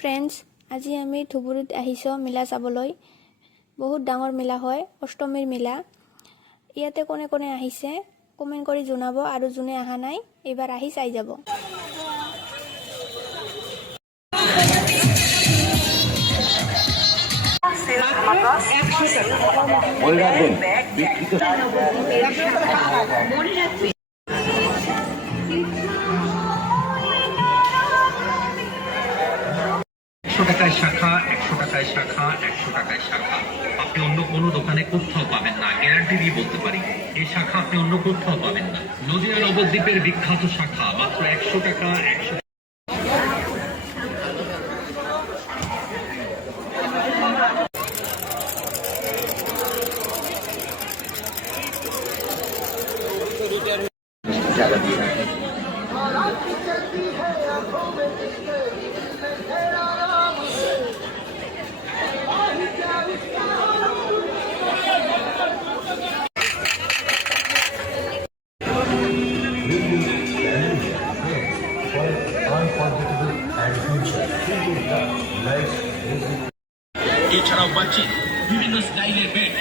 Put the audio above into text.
Friends, আজি আমি ধুবুৰীত আহিছোঁ মেলা চাবলৈ। বহুত ডাঙৰ মেলা হয়, অষ্টমীৰ মেলা। ইয়াতে কোনে কোনে আহিছে কমেণ্ট কৰি জনাব, আৰু যোনে অহা নাই এইবাৰ আহি চাই যাব। টাকায় শাখা, 100 টাকায় শাখা, 100 টাকায় শাখা। আপনি অন্য কোনো দোকানে কোথাও পাবেন না, গ্যারান্টি দিয়ে বলতে পারি। এই শাখা আপনি অন্য কোথাও পাবেন না। নদিয়া নবদ্বীপের বিখ্যাত শাখা, মাত্র 100 টাকা। 100 এছাড়াও বাচ্চি বিভিন্ন স্টাইলের বেড।